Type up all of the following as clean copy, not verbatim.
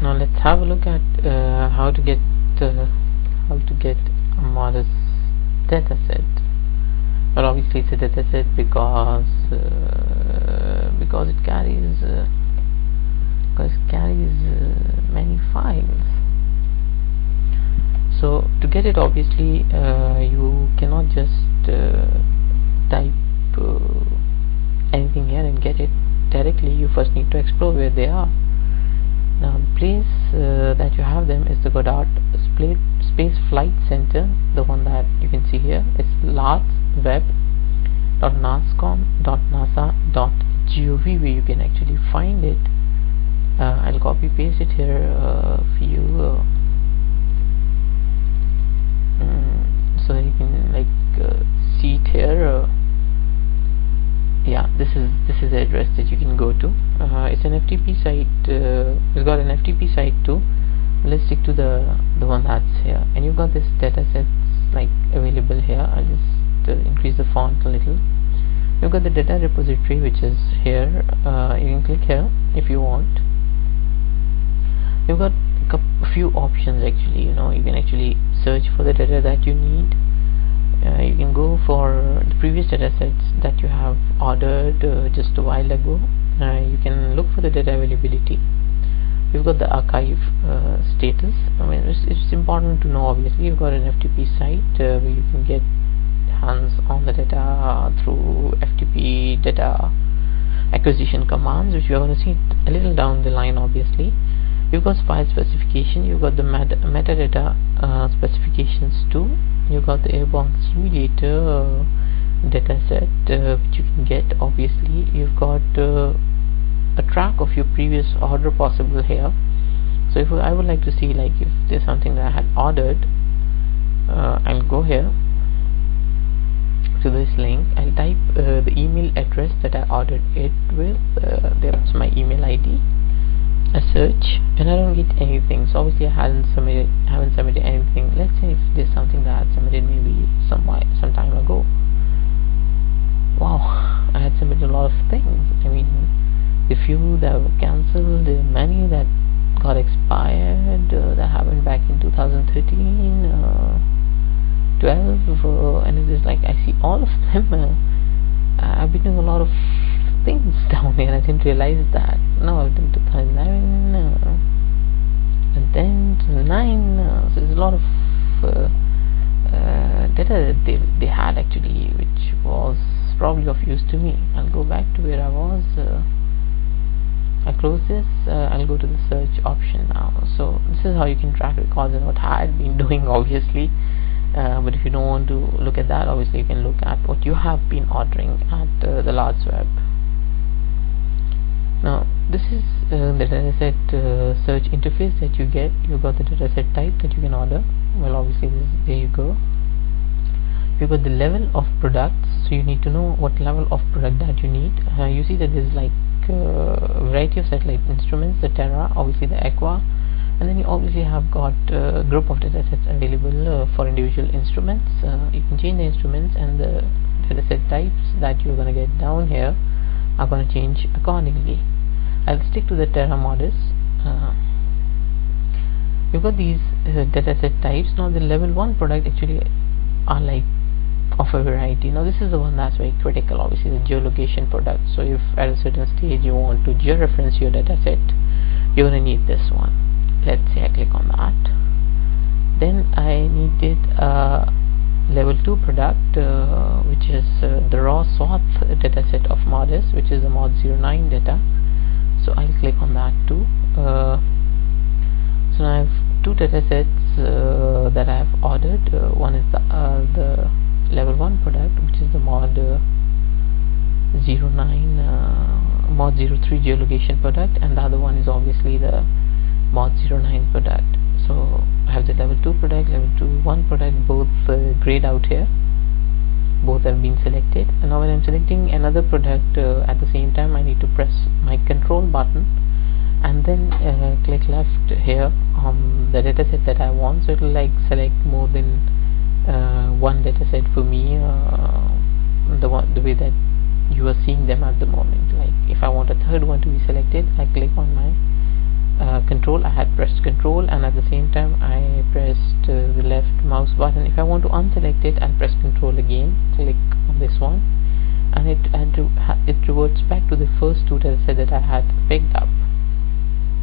Now let's have a look at how to get a MODIS dataset. Well, obviously it's a dataset because it carries many files. So to get it, obviously you cannot just type anything here and get it directly. You first need to explore where they are. Now the place that you have them is the Goddard Space Flight Center, the one that you can see here. It's lartsweb.nascom.nasa.gov where you can actually find it. I'll copy paste it here for you so that you can see it here. Yeah, this is the address that you can go to. It's an FTP site. It's got an FTP site too. Let's stick to the one that's here, and you've got this datasets available here. I'll just increase the font a little. You've got the data repository, which is here. You can click here if you want. You've got a few options actually. You can actually search for the data that you need. You can go for the previous datasets that you have ordered just a while ago. You can look for the data availability. You've got the archive status. I mean, it's important to know. Obviously, you've got an FTP site where you can get hands on the data through FTP data acquisition commands, which we are going to see a little down the line. Obviously, you've got file specification. You've got the metadata specifications too. You've got the airborne simulator dataset which you can get. Obviously, you've got a track of your previous order possible here. So if I would like to see if there's something that I had ordered, I'll go here to this link. I'll type the email address that I ordered it with. There's my email ID. A search, and I don't get anything. So obviously I haven't submitted anything. Let's say if there's something that I had submitted maybe some time ago. Wow, I had submitted a lot of things. I mean, the few that were cancelled, the many that got expired, that happened back in 2013, 12, and it is I see all of them. I've been doing a lot of things down here. I didn't realize that. No, I've done 2011 and then 2009. So there's a lot of data that they had actually, which was probably of use to me. I'll go back to where I was. I close this. I'll go to the search option now. So this is how you can track records and what I had been doing, obviously. But if you don't want to look at that, obviously you can look at what you have been ordering at the lartsweb. Now this is the dataset search interface that you get. You've got the dataset type that you can order. Well, obviously there you go. You've got the level of products, so you need to know what level of product that you need. You see that there's a variety of satellite instruments, the Terra, obviously the Aqua, and then you obviously have got a group of datasets available for individual instruments. You can change the instruments, and the dataset types that you're going to get down here are going to change accordingly. I'll stick to the Terra MODIS. You've got these dataset types. Now the level 1 product actually are of a variety. Now this is the one that's very critical, obviously the geolocation product. So if at a certain stage you want to georeference your dataset, you're going to need this one. Let's say I click on that. Then I needed a level 2 product which is the raw swath dataset of MODIS, which is the mod09 data. So I'll click on that too. So now I have two datasets that I have ordered. One is the level 1 product, which is the mod 09 mod 03 geolocation product, and the other one is obviously the mod 09 product. So I have the level 2 product, level 1 product, both grayed out here. Both have been selected, and now when I'm selecting another product at the same time, I need to press my control button and then click left here on the dataset that I want. So it will select more than one dataset for me, the way that you are seeing them at the moment. If I want a third one to be selected, I click on my control. I had pressed control, and at the same time I pressed the left mouse button. If I want to unselect it, I'll press control again, click on this one, and it reverts back to the first two that I said that I had picked up.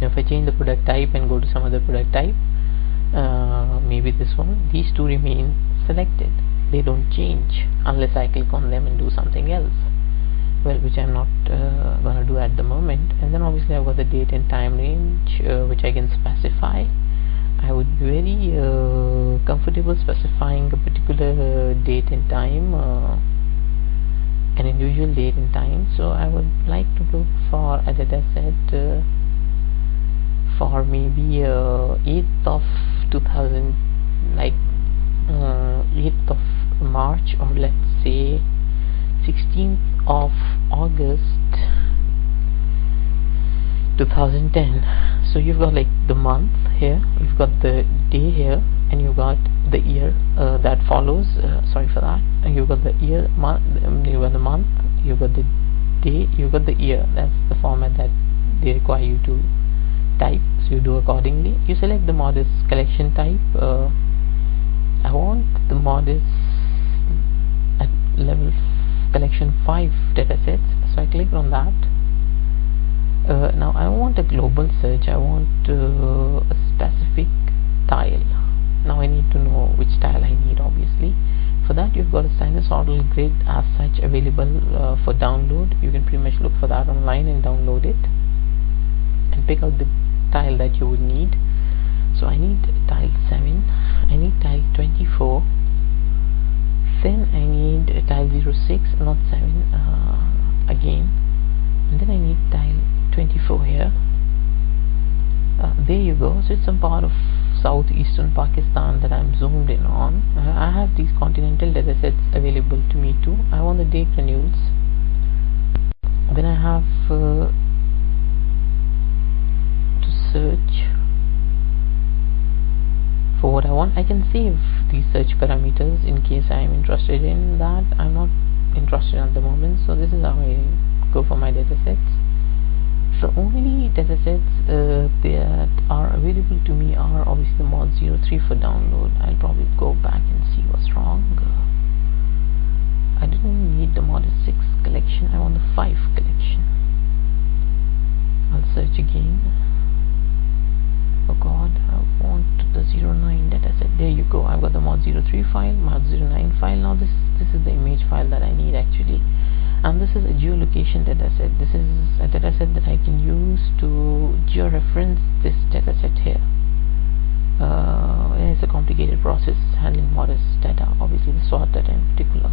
Now if I change the product type and go to some other product type, maybe this one, these two remain selected. They don't change unless I click on them and do something else, well, which I'm not gonna do at the moment. And then obviously I've got the date and time range, which I can specify. I would be very comfortable specifying a particular date and time, an individual date and time. So I would like to look for a data set for maybe 8th of 2000, like 8th of March, or let's say 16th of August 2010. So you've got like the month here, you've got the day here, and you've got the year that follows. Sorry for that. And you've got the year, month, you've got the month, you've got the day, you've got the year. That's the format that they require you to type, so you do accordingly. You select the MODIS collection type. I want the MODIS at level collection 5 datasets, so I click on that. Now I want a global search. I want a specific tile. Now I need to know which tile I need. Obviously, for that you've got a sinusoidal grid as such available for download. You can pretty much look for that online and download it and pick out the tile that you would need. So I need tile 7, I need tile 24, then I need tile 06, not 7 again, and then I need tile 24 here. There you go. So it's some part of southeastern Pakistan that I'm zoomed in on. I have these continental datasets available to me too. I want the date renewals. Then I have to search for what I want. I can save these search parameters in case I am interested in that. I'm not interested at the moment, so this is how I go for my datasets. So only datasets that are available to me are obviously the mod 03 for download. I'll probably go back and see what's wrong. I didn't need the MODIS 6 collection, I want the 5 collection. I'll search again. Oh god, I want the 09 dataset. There you go. I've got the mod 03 file, mod 09 file. Now this is the image file that I need actually, and this is a geolocation dataset. This is a dataset that I can use to georeference this dataset here. It's a complicated process handling MODIS data, obviously the SWOT data in particular.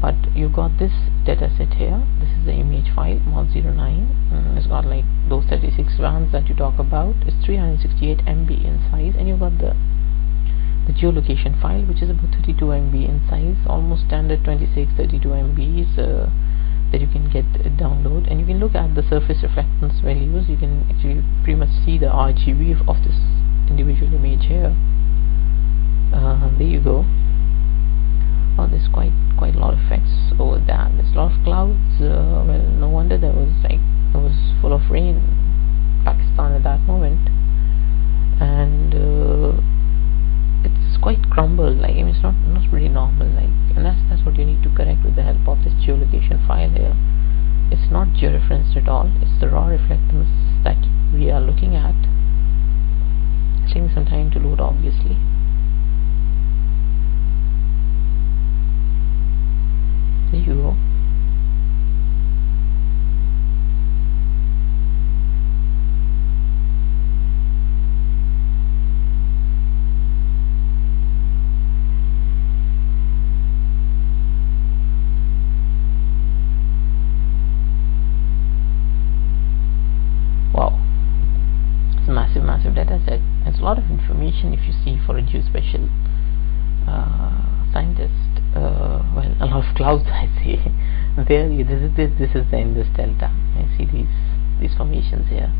But you've got this dataset here. This is the image file, mod 09. It's got like those 36 bands that you talk about. It's 368 MB in size, and you've got the geolocation file, which is about 32 MB in size, almost standard 26-32 MBs that you can get download. And you can look at the surface reflectance values. You can actually pretty much see the RGB of this individual image here. There you go. Oh, there's quite a lot of effects over that. There's a lot of clouds. Well, no wonder it was full of rain in Pakistan at that moment, and it's quite crumbled. Like, I mean, it's not pretty normal. Like, and that's what you need to correct with the help of this geolocation file here. It's not georeferenced at all. It's the raw reflectance that we are looking at. It's taking some time to load, obviously. There you go. Wow, it's a massive data set. It's a lot of information if you see for a geospatial scientist. Well, a lot of clouds, I see. There, this is the Indus Delta. I see these formations here.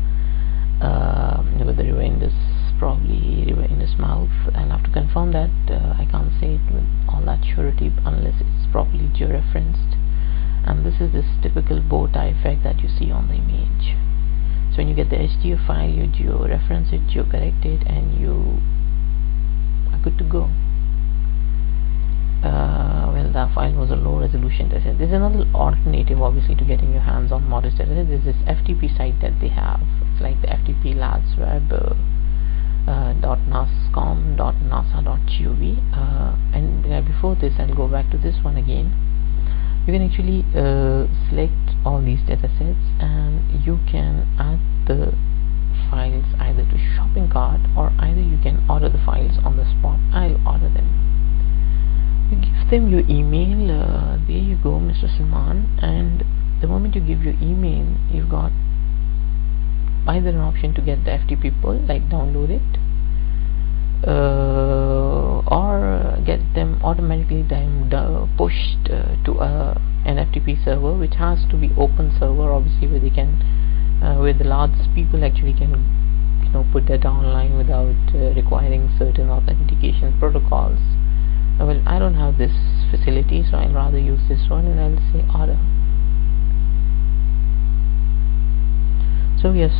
With the river Indus, probably river Indus mouth. I'll have to confirm that. I can't say it with all that surety unless it's properly georeferenced. And this is this typical bow tie effect that you see on the image. So when you get the HDF file, you geo-reference it, geo-correct it, and you are good to go. Well, the file was a low resolution dataset. There's another alternative obviously to getting your hands on MODIS dataset. There's this FTP site that they have. It's like the FTP Labs Web .nascom.nasa.gov, and before this I'll go back to this one again. You can actually select all these datasets and you can add the files either to shopping cart, or either you can order the files on the spot. I'll order them. You give them your email. There you go, Mr. Salman, and the moment you give your email, you've got either an option to get the FTP pull, like download it, or get them automatically pushed to an FTP server, which has to be open server, obviously, where they can where the large people actually can put data online without requiring certain authentication protocols. Well, I don't have this facility, so I'll rather use this one, and I'll say order. So yes,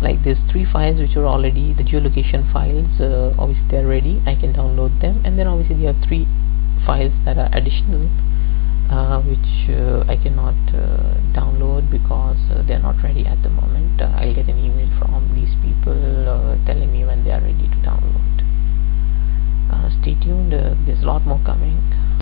like there's 3 files which are already the geolocation files. Obviously they're ready, I can download them, and then obviously there are 3 files that are additional, which I cannot download because they're not ready at the moment. I'll get an email from these people telling me when they are ready to download. Stay tuned, there's a lot more coming.